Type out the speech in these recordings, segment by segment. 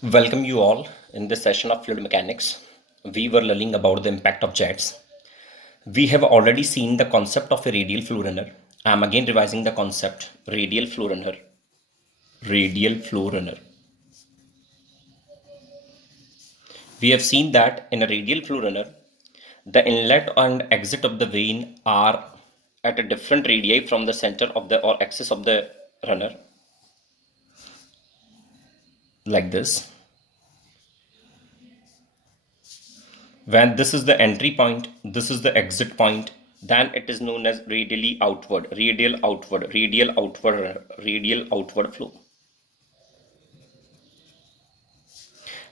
Welcome you all in this session of fluid mechanics. We were learning about the impact of jets. We have already seen the concept of a radial flow runner. I am again revising the concept radial flow runner. Radial flow runner. We have seen that in a radial flow runner, the inlet and exit of the vane are at a different radii from the center of the or axis of the runner, like this. When this is the entry point, this is the exit point, then it is known as radially outward, radial outward, radial outward, radial outward flow.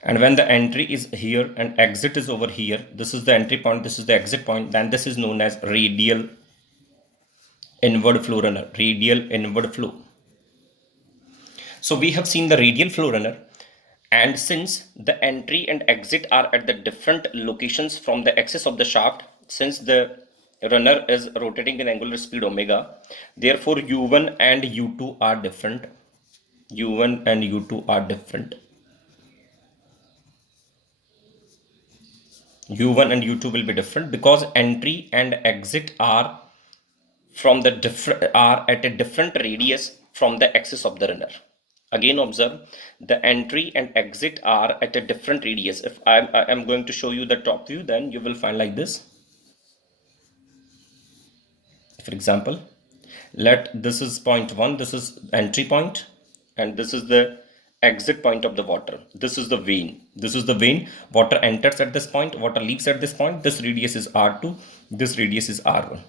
And when the entry is here and exit is over here, this is the entry point, this is the exit point, then this is known as radial inward flow runner, radial inward flow. So we have seen the radial flow runner, and since the entry and exit are at the different locations from the axis of the shaft, since the runner is rotating in angular speed omega, therefore u1 and u2 are different. u1 and u2 are different. u1 and u2 will be different because entry and exit are from the are at a different radius from the axis of the runner. Again observe, the entry and exit are at a different radius. If I am going to show you the top view, then you will find like this. For example, this is point 1, this is entry point, and this is the exit point of the water. This is the vane. This is the vane. Water enters at this point, water leaves at this point. This radius is R2, this radius is R1.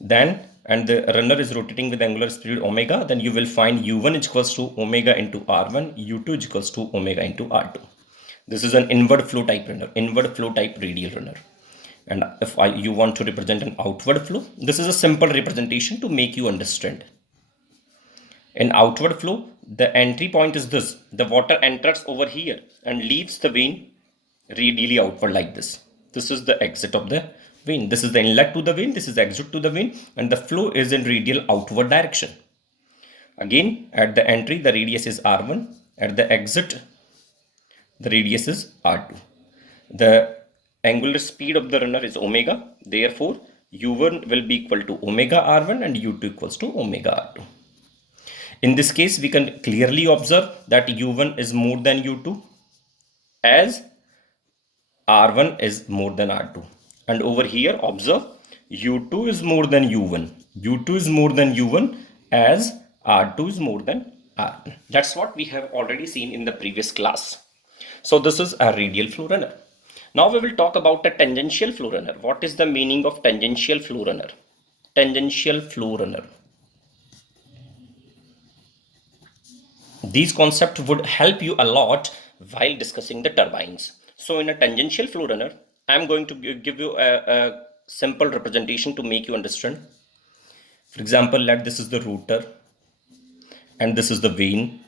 Then, and the runner is rotating with angular speed omega, then you will find u1 is equals to omega into r1, u2 is equals to omega into r2. This is an inward flow type runner, inward flow type radial runner. And if you want to represent an outward flow, this is a simple representation to make you understand. In outward flow, the entry point is this. The water enters over here and leaves the vane radially outward like this. This is the exit of the vane. This is the inlet to the vane. This is the exit to the vane. And the flow is in radial outward direction. Again, at the entry, the radius is R1. At the exit, the radius is R2. The angular speed of the runner is omega. Therefore, u1 will be equal to omega r1 and u2 equals to omega r2. In this case, we can clearly observe that u1 is more than u2 as r1 is more than r2. And over here, observe u2 is more than u1. u2 is more than u1 as r2 is more than r1. That's what we have already seen in the previous class. So this is a radial flow runner. Now we will talk about a tangential flow runner. What is the meaning of tangential flow runner? Tangential flow runner. These concepts would help you a lot while discussing the turbines. So in a tangential flow runner, I am going to give you a simple representation to make you understand. For example, let this is the rotor and this is the vane.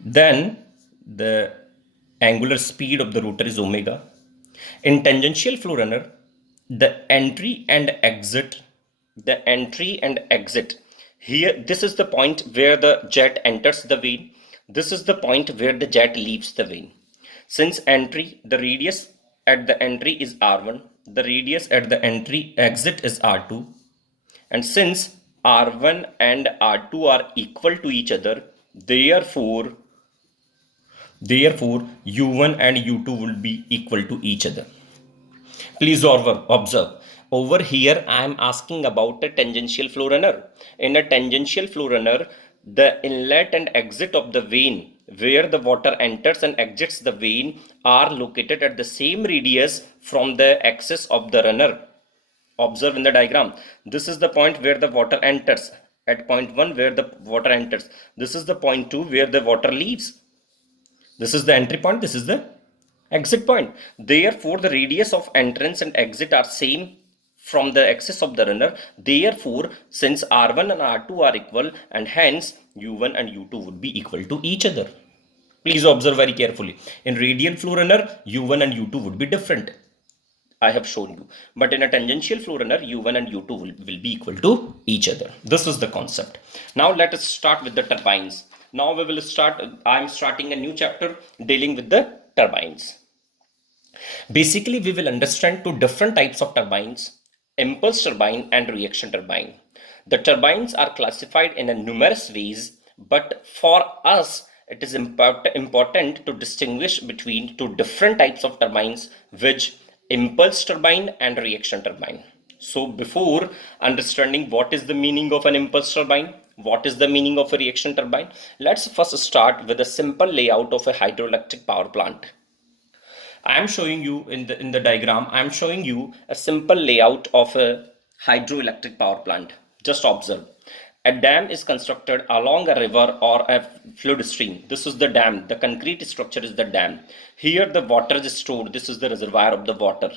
Then the angular speed of the rotor is omega. In tangential flow runner, the entry and exit, here, this is the point where the jet enters the vane. This is the point where the jet leaves the vane. Since entry, the radius at the entry is R1, the radius at the entry exit is R2. And since R1 and R2 are equal to each other, therefore U1 and U2 will be equal to each other. Please observe. Over here, I am asking about a tangential flow runner. In a tangential flow runner, the inlet and exit of the vane, where the water enters and exits the vane, are located at the same radius from the axis of the runner. Observe in the diagram. This is the point where the water enters. At point 1 where the water enters. This is the point 2 where the water leaves. This is the entry point. This is the exit point. Therefore, the radius of entrance and exit are same from the axis of the runner. Therefore, since R1 and R2 are equal, and hence U1 and U2 would be equal to each other. Please observe very carefully. In radial flow runner, U1 and U2 would be different. I have shown you. But in a tangential flow runner, U1 and U2 will be equal to each other. This is the concept. Now let us start with the turbines. Now we will start. I'm starting a new chapter dealing with the turbines. Basically, we will understand two different types of turbines: impulse turbine and reaction turbine. The turbines are classified in a numerous ways, but for us, it is important to distinguish between two different types of turbines, which impulse turbine and reaction turbine. So before understanding what is the meaning of an impulse turbine, what is the meaning of a reaction turbine, let's first start with a simple layout of a hydroelectric power plant. I am showing you in the diagram, I am showing you a simple layout of a hydroelectric power plant. Just observe. A dam is constructed along a river or a flood stream. This is the dam. The concrete structure is the dam. Here the water is stored. This is the reservoir of the water.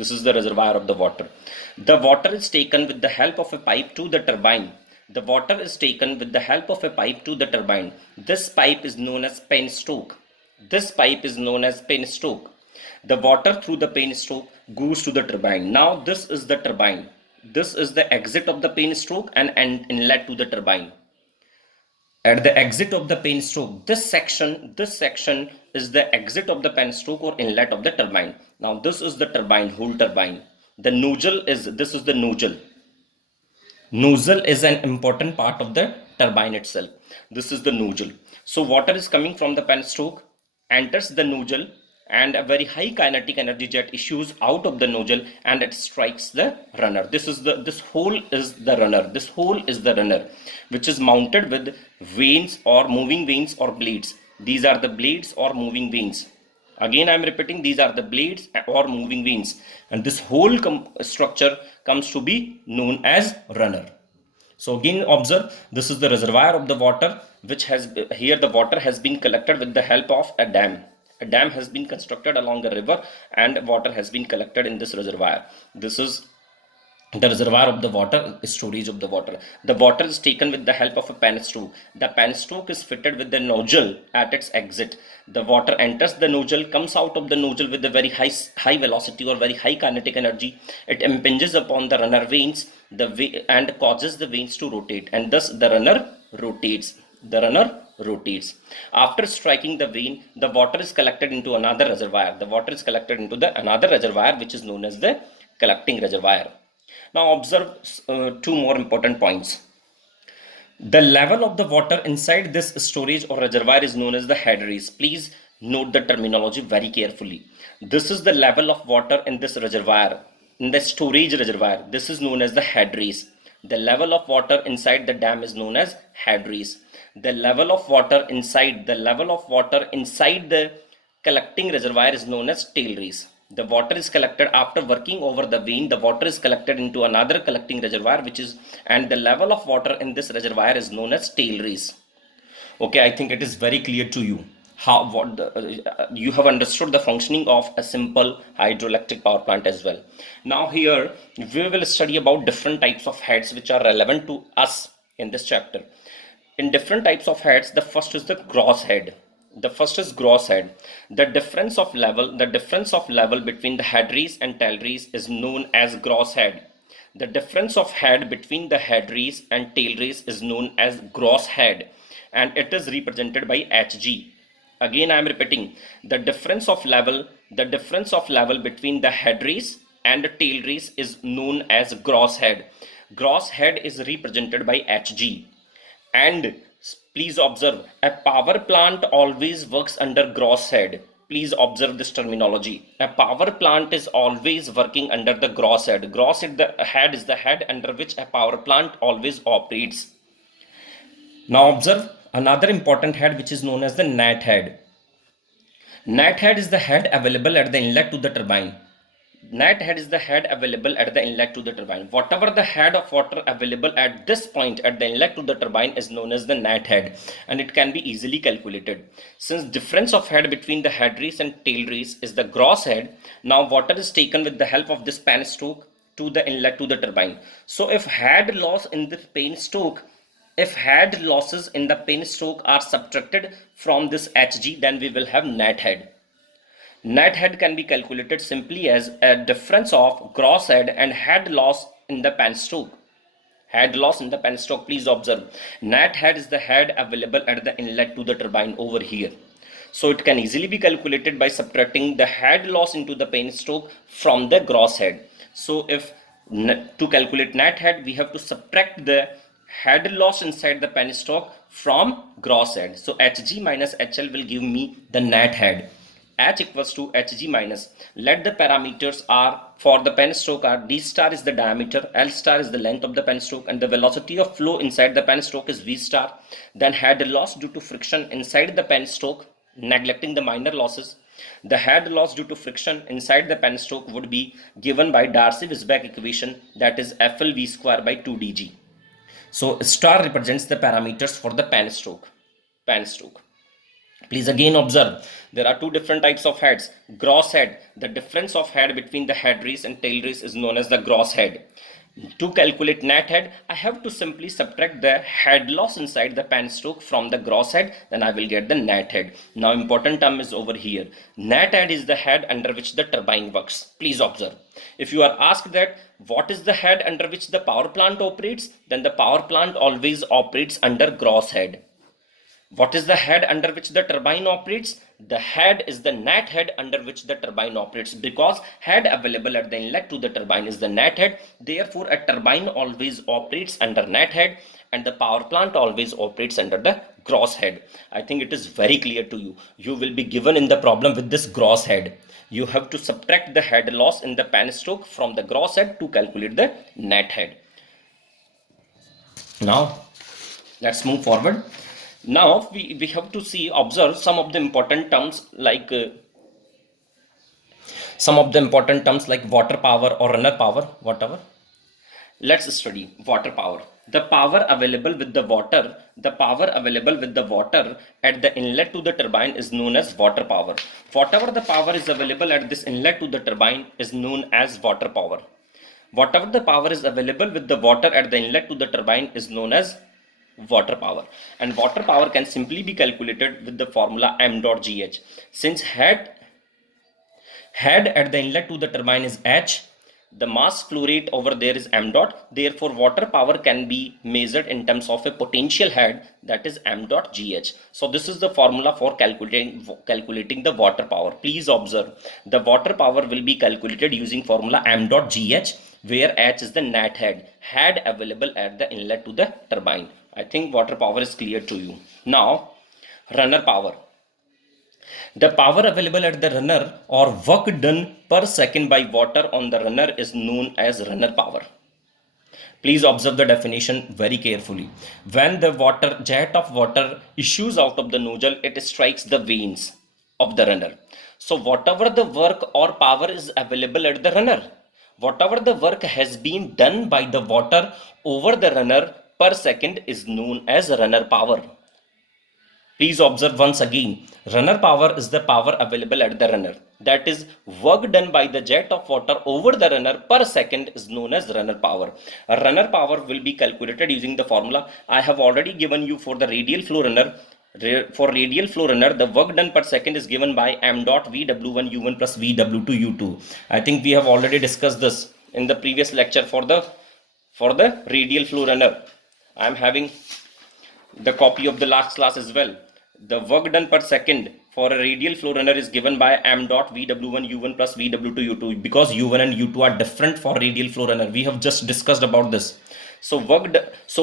This is the reservoir of the water. The water is taken with the help of a pipe to the turbine. The water is taken with the help of a pipe to the turbine. This pipe is known as penstoke. This pipe is known as penstoke. The water through the penstoke goes to the turbine. Now this is the turbine. This is the exit of the penstoke and an inlet to the turbine. At the exit of the penstoke, this section is the exit of the penstoke or inlet of the turbine. Now this is the turbine, whole turbine. The nozzle is, this is the nozzle. Nozzle is an important part of the turbine itself. This is the nozzle. So water is coming from the penstoke, enters the nozzle, and a very high kinetic energy jet issues out of the nozzle and it strikes the runner. This hole is the runner. This hole is the runner, which is mounted with vanes or moving vanes or blades. These are the blades or moving vanes. Again, I am repeating, these are the blades or moving vanes, and this whole structure comes to be known as runner. So again, observe, this is the reservoir of the water, which has here the water has been collected with the help of a dam. A dam has been constructed along a river and water has been collected in this reservoir. This is the reservoir of the water, storage of the water. The water is taken with the help of a penstoke. The penstoke is fitted with the nozzle at its exit. The water enters the nozzle, comes out of the nozzle with a very high velocity or very high kinetic energy. It impinges upon the runner vanes and causes the vanes to rotate, and thus the runner rotates. The runner rotates. After striking the vane, the water is collected into another reservoir. The water is collected into another reservoir, which is known as the collecting reservoir. Now observe two more important points. The level of the water inside this storage or reservoir is known as the head raise. Please note the terminology very carefully. This is the level of water in this reservoir, in the storage reservoir. This is known as the head raise. The level of water inside the dam is known as head raise. The level of water inside the collecting reservoir is known as tail raise. The water is collected after working over the vane. The water is collected into another collecting reservoir, and the level of water in this reservoir is known as tail raise. Okay, I think it is very clear to you you have understood the functioning of a simple hydroelectric power plant as well. Now here we will study about different types of heads which are relevant to us in this chapter. In different types of heads, the first is the gross head. The difference of level between the head raise and tail raise is known as gross head. The difference of head between the head raise and tail raise is known as gross head, and it is represented by Hg. Again, I am repeating, the difference of level between the head raise and the tail raise is known as gross head. Gross head is represented by Hg. And please observe, a power plant always works under gross head. Please observe this terminology. A power plant is always working under the gross head. Gross head, the head is the head under which a power plant always operates. Now observe another important head which is known as the net head. Net head is the head available at the inlet to the turbine. Net head is the head available at the inlet to the turbine. Whatever the head of water available at this point at the inlet to the turbine is known as the net head, and it can be easily calculated. Since difference of head between the head race and tail race is the gross head, now water is taken with the help of this penstoke to the inlet to the turbine. So if head losses in the penstoke are subtracted from this Hg, then we will have net head. Net head can be calculated simply as a difference of gross head and head loss in the penstoke. Head loss in the penstock, please observe. Net head is the head available at the inlet to the turbine over here. So it can easily be calculated by subtracting the head loss into the penstock from the gross head. So if to calculate net head, we have to subtract the head loss inside the penstock from gross head. So Hg minus HL will give me the net head. H equals to Hg minus, let the parameters are for the penstoke are d star is the diameter, L star is the length of the penstoke, and the velocity of flow inside the penstoke is V star. Then head loss due to friction inside the penstoke, neglecting the minor losses. The head loss due to friction inside the penstoke would be given by Darcy-Weisbach equation, that is FLV square by 2dg. So star represents the parameters for the penstoke. Please again observe, there are two different types of heads. Gross head, the difference of head between the head race and tail race is known as the gross head. To calculate net head, I have to simply subtract the head loss inside the penstoke from the gross head, then I will get the net head. Now important term is over here. Net head is the head under which the turbine works. Please observe. If you are asked that what is the head under which the power plant operates, then the power plant always operates under gross head. What is the head under which the turbine operates? The head is the net head under which the turbine operates, because head available at the inlet to the turbine is the net head. Therefore, a turbine always operates under net head and the power plant always operates under the gross head. I think it is very clear to you. You will be given in the problem with this gross head. You have to subtract the head loss in the penstoke from the gross head to calculate the net head. Now, let's move forward. Now we have to observe some of the important terms like water power or runner power, whatever. Let's study water power. The power available with the water at the inlet to the turbine is known as water power. Whatever the power is available at this inlet to the turbine is known as water power. Whatever the power is available with the water at the inlet to the turbine is known as water power, and water power can simply be calculated with the formula m dot gh. Since head at the inlet to the turbine is h, the mass flow rate over there is m dot. Therefore, water power can be measured in terms of a potential head, that is m dot gh. So this is the formula for calculating the water power. Please observe, the water power will be calculated using formula m dot gh, where h is the net head available at the inlet to the turbine. I think water power is clear to you. Now, runner power. The power available at the runner or work done per second by water on the runner is known as runner power. Please observe the definition very carefully. When the jet of water issues out of the nozzle, it strikes the vanes of the runner. So whatever the work or power is available at the runner, whatever the work has been done by the water over the runner per second is known as runner power. Please observe once again, runner power is the power available at the runner. That is, work done by the jet of water over the runner per second is known as runner power. A runner power will be calculated using the formula I have already given you for the radial flow runner. For radial flow runner, the work done per second is given by m dot vw1 u1 plus vw2 u2. I think we have already discussed this in the previous lecture for the radial flow runner. I am having the copy of the last class as well. The work done per second for a radial flow runner is given by m dot vw1 u1 plus vw2 u2, because u1 and u2 are different for radial flow runner. We have just discussed about this. So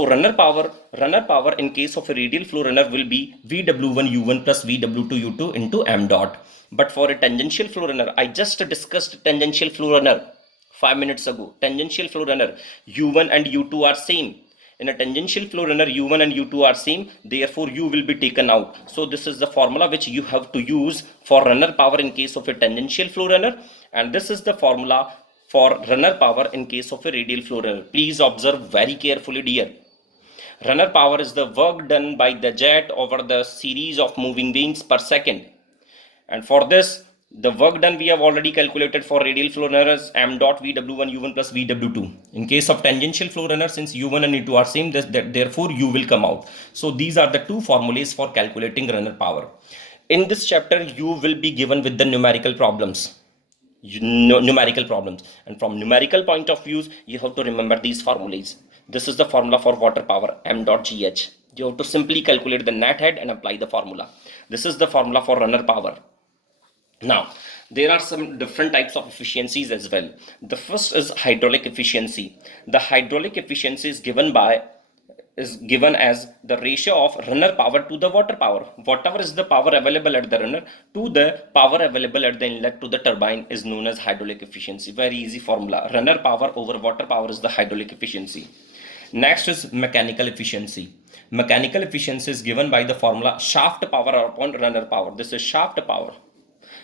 runner power in case of a radial flow runner will be vw1 u1 plus vw2 u2 into m dot. But for a tangential flow runner, I just discussed tangential flow runner 5 minutes ago. Tangential flow runner, u1 and u2 are same. In a tangential flow runner, u1 and u2 are same, therefore u will be taken out. So this is the formula which you have to use for runner power in case of a tangential flow runner, and this is the formula for runner power in case of a radial flow runner. Please observe very carefully, dear. Runner power is the work done by the jet over the series of moving vanes per second, and for this, the work done we have already calculated for radial flow runners m dot vw1 u1 plus vw2. In case of tangential flow runner, since u1 and u2 are same, therefore u will come out. So these are the two formulas for calculating runner power. In this chapter, you will be given with the numerical problems. And from numerical point of views, you have to remember these formulas. This is the formula for water power, m dot gh. You have to simply calculate the net head and apply the formula. This is the formula for runner power. Now, there are some different types of efficiencies as well. The first is hydraulic efficiency. The hydraulic efficiency is given as the ratio of runner power to the water power. Whatever is the power available at the runner to the power available at the inlet to the turbine is known as hydraulic efficiency. Very easy formula. Runner power over water power is the hydraulic efficiency. Next is mechanical efficiency. Mechanical efficiency is given by the formula shaft power upon runner power. This is shaft power,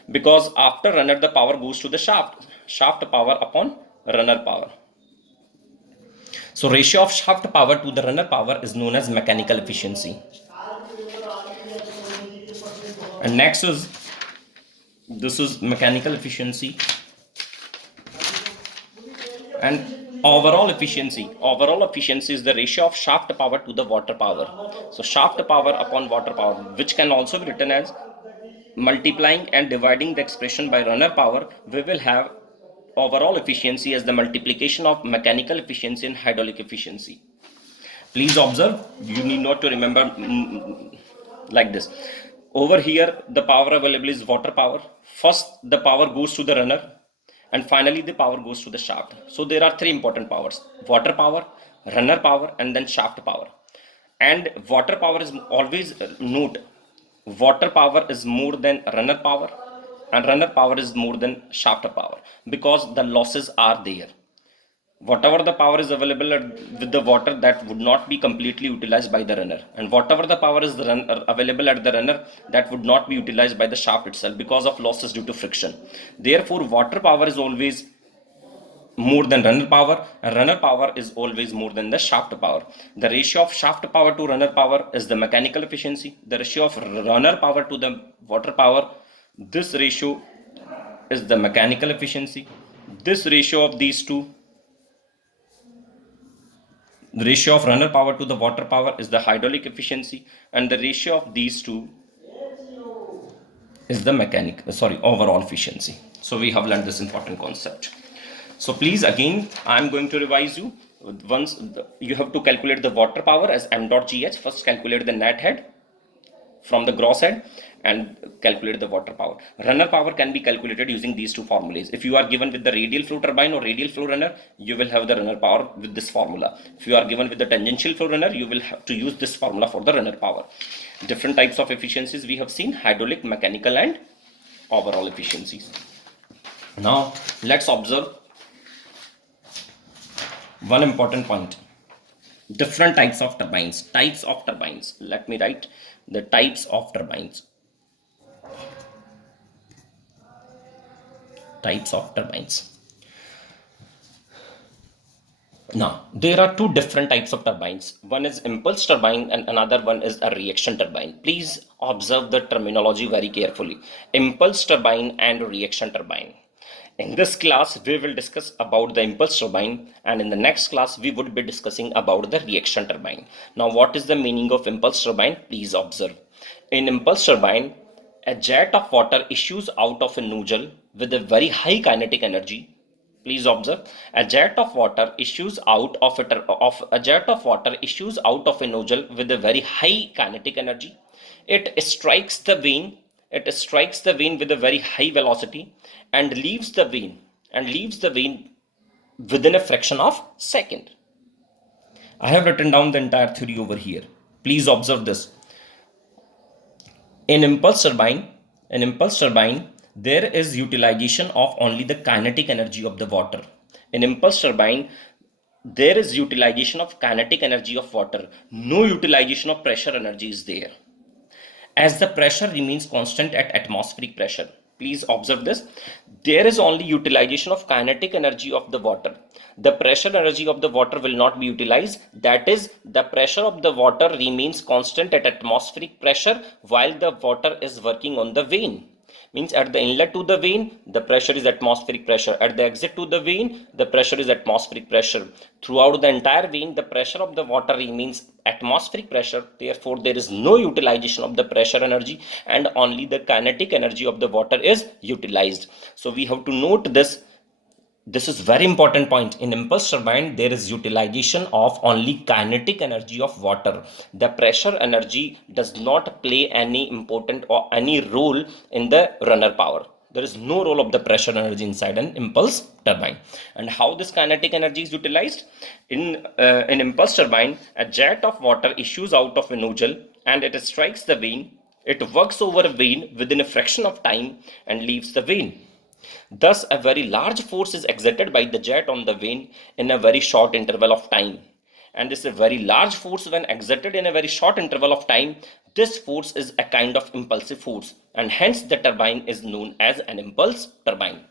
because after runner the power goes to the shaft power upon runner power. So ratio of shaft power to the runner power is known as mechanical efficiency. And next is, this is mechanical efficiency. And overall efficiency is the ratio of shaft power to the water power. So shaft power upon water power, which can also be written as multiplying and dividing the expression by runner power, we will have overall efficiency as the multiplication of mechanical efficiency and hydraulic efficiency. Please observe, you need not to remember like this. Over here, the power available is water power. First, the power goes to the runner, and finally, the power goes to the shaft. So there are three important powers: water power, runner power, and then shaft power. And water power is always, note, water power is more than runner power, and runner power is more than shaft power, because the losses are there. Whatever the power is available with the water, that would not be completely utilized by the runner, and whatever the power is available at the runner, that would not be utilized by the shaft itself because of losses due to friction. Therefore, water power is always more than runner power, and runner power is always more than the shaft power. The ratio of shaft power to runner power is the mechanical efficiency. The ratio of runner power to the water power, this ratio is the mechanical efficiency. This ratio of these two, the ratio of runner power to the water power, is the hydraulic efficiency, and the ratio of these two is the overall efficiency. So we have learned this important concept. So please, again, I'm going to revise you. Once you have to calculate the water power as m dot gh. First, calculate the net head from the gross head and calculate the water power. Runner power can be calculated using these two formulas. If you are given with the radial flow turbine or radial flow runner, you will have the runner power with this formula. If you are given with the tangential flow runner, you will have to use this formula for the runner power. Different types of efficiencies we have seen: hydraulic, mechanical, and overall efficiencies. Now let's observe one important point: different types of turbines. Let me write the types of turbines. Now, there are two different types of turbines. One is impulse turbine and another one is a reaction turbine. Please observe the terminology very carefully: impulse turbine and reaction turbine. In this class, we will discuss about the impulse turbine, and in the next class, we would be discussing about the reaction turbine. Now, what is the meaning of impulse turbine? Please observe. In impulse turbine, a jet of water issues out of a nozzle with a very high kinetic energy. Please observe. A jet of water issues out of a nozzle with a very high kinetic energy. It strikes the vane with a very high velocity and leaves the vane within a fraction of second. I have written down the entire theory over here. Please observe this. In impulse turbine, there is utilization of only the kinetic energy of the water. In impulse turbine, there is utilization of kinetic energy of water. No utilization of pressure energy is there, as the pressure remains constant at atmospheric pressure. Please observe this. There is only utilization of kinetic energy of the water. The pressure energy of the water will not be utilized. That is, the pressure of the water remains constant at atmospheric pressure while the water is working on the vane. Means at the inlet to the vane, the pressure is atmospheric pressure. At the exit to the vane, the pressure is atmospheric pressure. Throughout the entire vane, the pressure of the water remains atmospheric pressure. Therefore, there is no utilization of the pressure energy and only the kinetic energy of the water is utilized. So we have to note this This is very important point. In impulse turbine, there is utilization of only kinetic energy of water. The pressure energy does not play any important or any role in the runner power. There is no role of the pressure energy inside an impulse turbine. And how this kinetic energy is utilized? In an impulse turbine, a jet of water issues out of a nozzle and it strikes the vane. It works over a vane within a fraction of time and leaves the vane. Thus, a very large force is exerted by the jet on the vane in a very short interval of time. And this is a very large force when exerted in a very short interval of time. This force is a kind of impulsive force, and hence the turbine is known as an impulse turbine.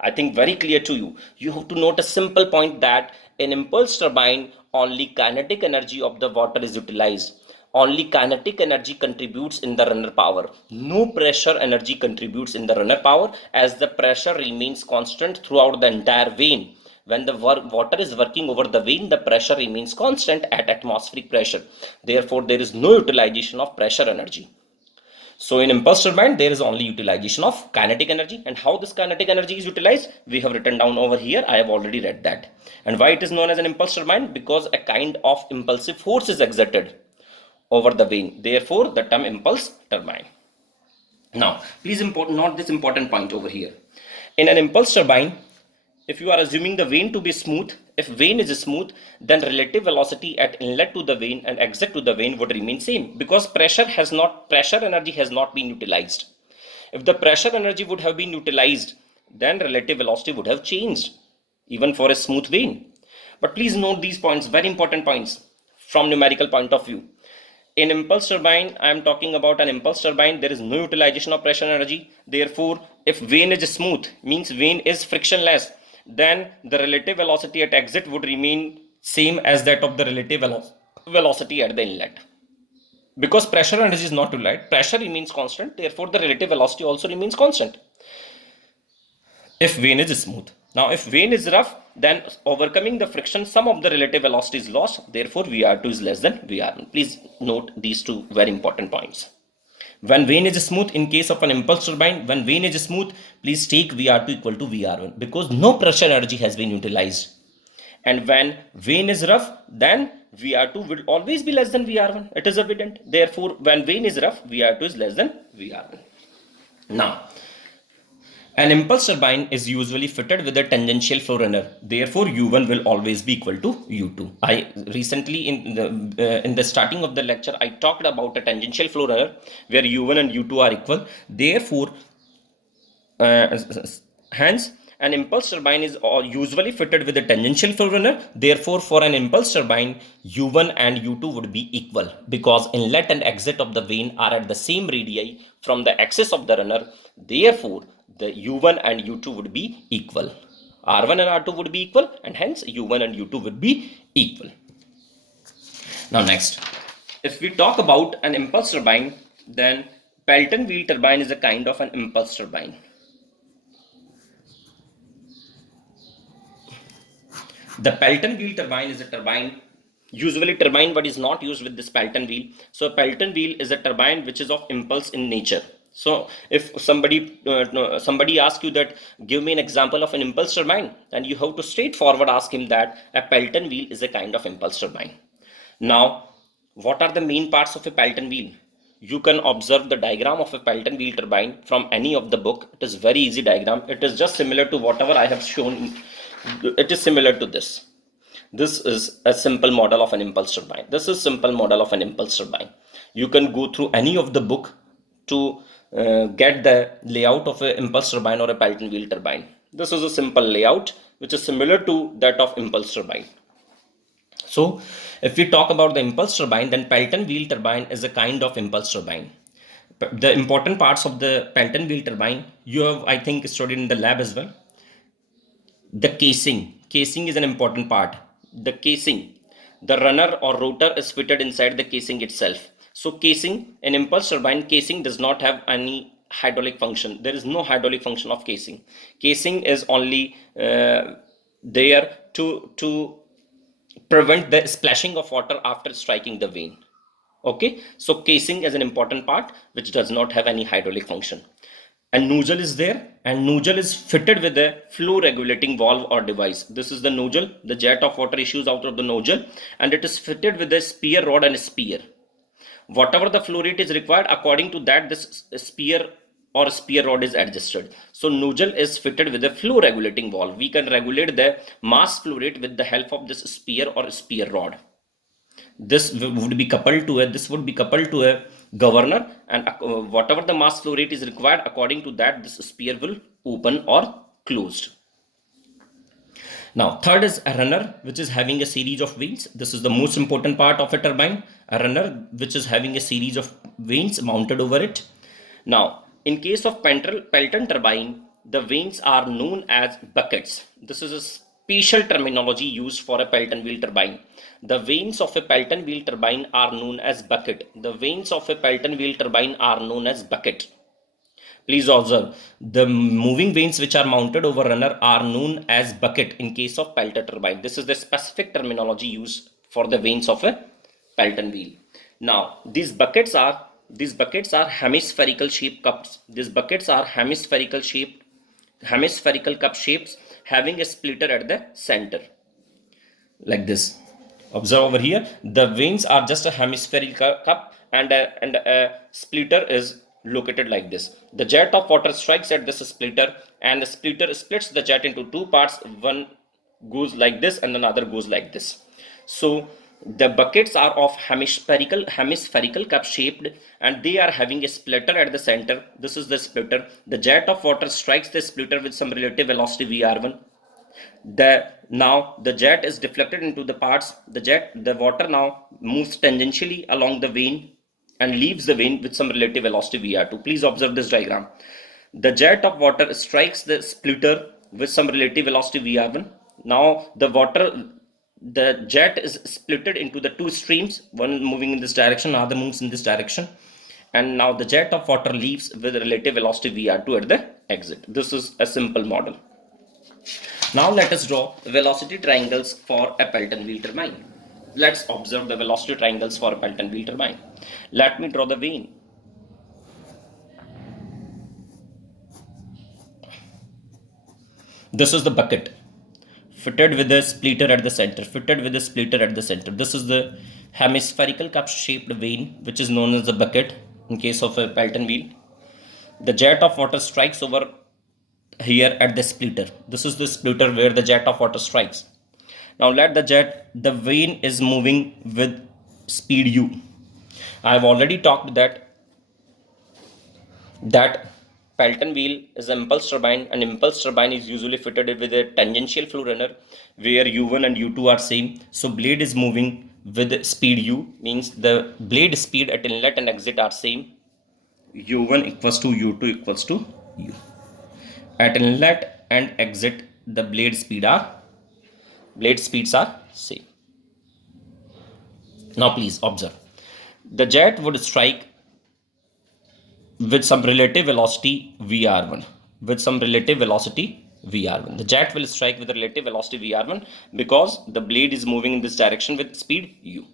I think very clear to you. You have to note a simple point that in impulse turbine, only kinetic energy of the water is utilized. Only kinetic energy contributes in the runner power. No pressure energy contributes in the runner power, as the pressure remains constant throughout the entire vane. When the water is working over the vane, the pressure remains constant at atmospheric pressure. Therefore, there is no utilization of pressure energy. So in impulse turbine, there is only utilization of kinetic energy. And how this kinetic energy is utilized, we have written down over here. I have already read that. And why it is known as an impulse turbine? Because a kind of impulsive force is exerted over the vane. Therefore, the term impulse turbine. Now, please note this important point over here. In an impulse turbine, if you are assuming the vane to be smooth, if vane is smooth, then relative velocity at inlet to the vane and exit to the vane would remain same, because pressure energy has not been utilized. If the pressure energy would have been utilized, then relative velocity would have changed, even for a smooth vane. But please note these points, very important points from numerical point of view. In impulse turbine, I am talking about an impulse turbine. There is no utilization of pressure energy. Therefore, if vane is smooth, means vane is frictionless, then the relative velocity at exit would remain same as that of the relative velocity at the inlet. Because pressure energy is not utilized, pressure remains constant. Therefore, the relative velocity also remains constant if vane is smooth. Now, if vane is rough, then overcoming the friction, some of the relative velocity is lost. Therefore, VR2 is less than VR1. Please note these two very important points. When vane is smooth, in case of an impulse turbine, when vane is smooth, please take VR2 equal to VR1 because no pressure energy has been utilized. And when vane is rough, then VR2 will always be less than VR1. It is evident. Therefore, when vane is rough, VR2 is less than VR1. Now, an impulse turbine is usually fitted with a tangential flow runner. Therefore, U1 will always be equal to U2. I recently in the starting of the lecture, I talked about a tangential flow runner where U1 and U2 are equal. Therefore, uh, hence, an impulse turbine is usually fitted with a tangential flow runner. Therefore, for an impulse turbine, U1 and U2 would be equal because inlet and exit of the vane are at the same radii from the axis of the runner. Therefore, the U1 and U2 would be equal. R1 and R2 would be equal, and hence U1 and U2 would be equal. Now, next, if we talk about an impulse turbine, then Pelton wheel turbine is a kind of an impulse turbine. The Pelton wheel turbine is a turbine, usually turbine, but is not used with this Pelton wheel. So Pelton wheel is a turbine which is of impulse in nature. So if somebody asks you that give me an example of an impulse turbine, then you have to straightforward ask him that a Pelton wheel is a kind of impulse turbine. Now, what are the main parts of a Pelton wheel? You can observe the diagram of a Pelton wheel turbine from any of the book. It is very easy diagram. It is just similar to whatever I have shown. It is similar to this. This is a simple model of an impulse turbine. This is simple model of an impulse turbine. You can go through any of the book to get the layout of an impulse turbine or a Pelton wheel turbine. This is a simple layout which is similar to that of impulse turbine. So if we talk about the impulse turbine, then Pelton wheel turbine is a kind of impulse turbine. The important parts of the Pelton wheel turbine, you have, I think, studied in the lab as well. The casing is an important part. The casing, the runner or rotor is fitted inside the casing itself. So casing, an impulse turbine casing does not have any hydraulic function. There is no hydraulic function of casing. Casing is only there to prevent the splashing of water after striking the vane. Okay, so casing is an important part which does not have any hydraulic function. and nozzle is there, and nozzle is fitted with a flow regulating valve or device. This is the nozzle. The jet of water issues out of the nozzle, and it is fitted with a spear rod and a spear. Whatever the flow rate is required, according to that this spear or spear rod is adjusted. So nozzle is fitted with a flow regulating valve. We can regulate the mass flow rate with the help of this spear or spear rod. This would be coupled to a governor, and whatever the mass flow rate is required, according to that this spear will open or closed. Now third is a runner, which is having a series of vanes. This is the most important part of a turbine, a runner which is having a series of vanes mounted over it. Now in case of Pelton turbine, the vanes are known as buckets. This is a special terminology used for a Pelton wheel turbine. The vanes of a Pelton wheel turbine are known as bucket. The vanes of a Pelton wheel turbine are known as bucket. Please observe, the moving vanes which are mounted over runner are known as bucket in case of Pelton turbine. This is the specific terminology used for the vanes of a Pelton wheel. Now these buckets are hemispherical shaped cups. These buckets are hemispherical cup shapes having a splitter at the center, like this. Observe over here, the vanes are just a hemispherical cup, and a splitter is located like this. The jet of water strikes at this splitter, and the splitter splits the jet into two parts. One goes like this and another goes like this. So the buckets are of hemispherical cup shaped, and they are having a splitter at the center. This is the splitter. The jet of water strikes the splitter with some relative velocity Vr1. Now the jet is deflected into the parts. The water now moves tangentially along the vane and leaves the vane with some relative velocity Vr2. Please observe this diagram. The jet of water strikes the splitter with some relative velocity Vr1. Now the jet is splitted into the two streams, one moving in this direction, other moves in this direction, and now the jet of water leaves with relative velocity Vr2 at the exit. This is a simple model. Now let us draw velocity triangles for a Pelton wheel turbine. Let's observe the velocity triangles for a Pelton wheel turbine. Let me draw the vane. This is the bucket fitted with a splitter at the center. This is the hemispherical cup shaped vane which is known as the bucket in case of a Pelton wheel. The jet of water strikes over here at the splitter. This is the splitter where the jet of water strikes. Now let the vane is moving with speed u. I have already talked that Pelton wheel is an impulse turbine. An impulse turbine is usually fitted with a tangential flow runner where u1 and u2 are same. So blade is moving with speed u, means the blade speed at inlet and exit are same. u1 equals to u2 equals to u. At inlet and exit, the blade speeds are same. Now please observe, the jet would strike with some relative velocity Vr1. The jet will strike with relative velocity Vr1 because the blade is moving in this direction with speed u.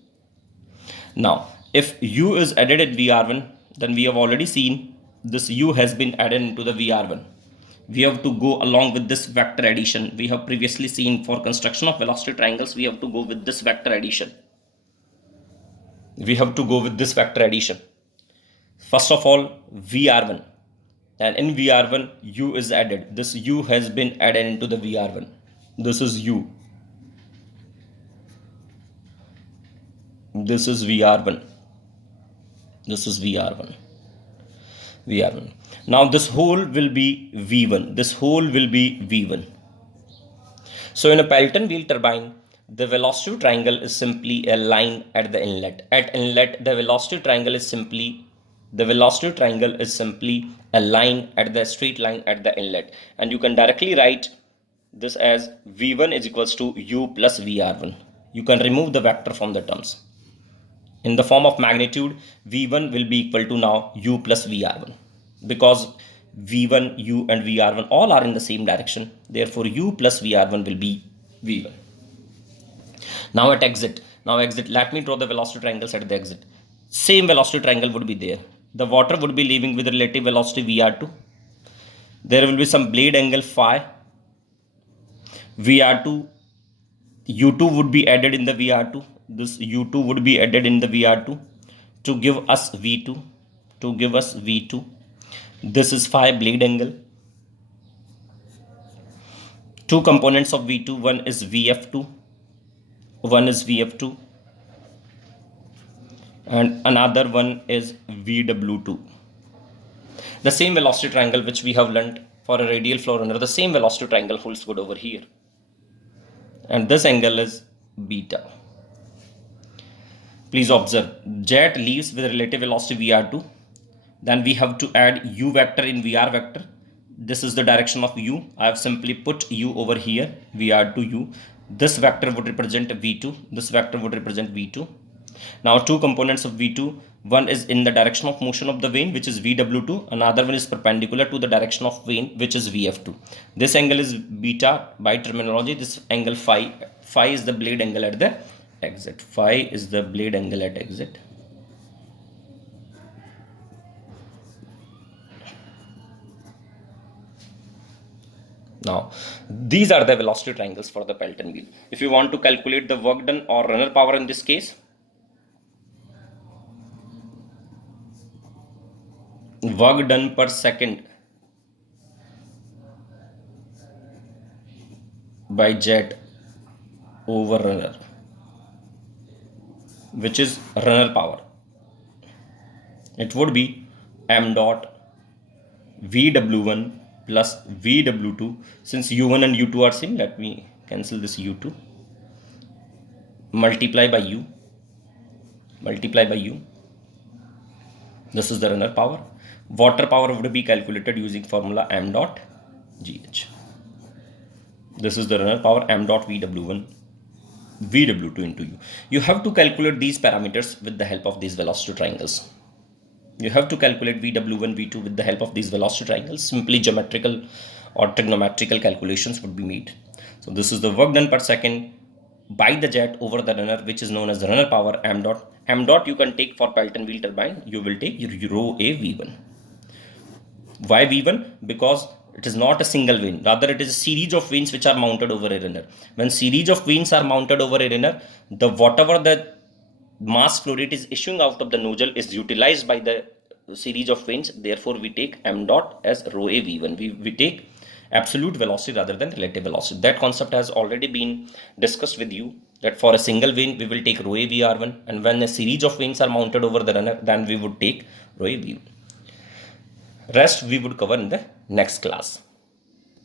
Now if u is added at Vr1, then we have already seen this u has been added into the Vr1. We have to go along with this vector addition. We have previously seen for construction of velocity triangles, we have to go with this vector addition. First of all, Vr1, and in Vr1 u is added. This u has been added into the Vr1. This is u. This is Vr1. Now this whole will be V1. So in a Pelton wheel turbine, the velocity triangle is simply a line at the inlet. At inlet, the velocity triangle is simply a line at the straight line at the inlet. And you can directly write this as V1 is equals to u plus Vr1. You can remove the vector from the terms. In the form of magnitude, V1 will be equal to now u plus Vr1, because V1, u and Vr1 all are in the same direction. Therefore, u plus Vr1 will be V1. Now at exit, let me draw the velocity triangles at the exit. Same velocity triangle would be there. The water would be leaving with relative velocity Vr2. There will be some blade angle phi. VR2, U2 would be added in the VR2. This U2 would be added in the VR2 to give us V2. To give us V2. This is phi blade angle. Two components of V2. One is VF2. One is VF2. And another one is VW2. The same velocity triangle which we have learnt for a radial flow runner, the same velocity triangle holds good over here. And this angle is beta. Please observe, jet leaves with relative velocity VR2. Then we have to add u vector in VR vector. This is the direction of u. I have simply put u over here, VR2 u. This vector would represent V2. This vector would represent V2. Now two components of V2. One is in the direction of motion of the vane, which is VW2. Another one is perpendicular to the direction of vane, which is VF2. This angle is beta by terminology. This angle phi. Phi is the blade angle at the exit. Phi is the blade angle at exit. Now, these are the velocity triangles for the Pelton wheel. If you want to calculate the work done or runner power in this case, work done per second by jet over runner, which is runner power, it would be m dot VW1 plus VW2. Since U1 and U2 are same, let me cancel this U2. Multiply by U. Multiply by U. This is the runner power. Water power would be calculated using formula m dot GH. This is the runner power m dot VW1 VW2 into U. You have to calculate these parameters with the help of these velocity triangles. You have to calculate VW1, V2 with the help of these velocity triangles. Simply geometrical or trigonometrical calculations would be made. So this is the work done per second by the jet over the runner, which is known as the runner power m dot. M dot you can take for Pelton wheel turbine. You will take rho a V1. Why V1? Because it is not a single vane. Rather, it is a series of vanes which are mounted over a runner. When series of vanes are mounted over a runner, the whatever the mass flow rate is issuing out of the nozzle is utilized by the series of vanes. Therefore, we take m dot as rho a V1. We take absolute velocity rather than relative velocity. That concept has already been discussed with you, that for a single vane we will take rho a VR1, and when a series of vanes are mounted over the runner, then we would take rho a V1. Rest we would cover in the next class.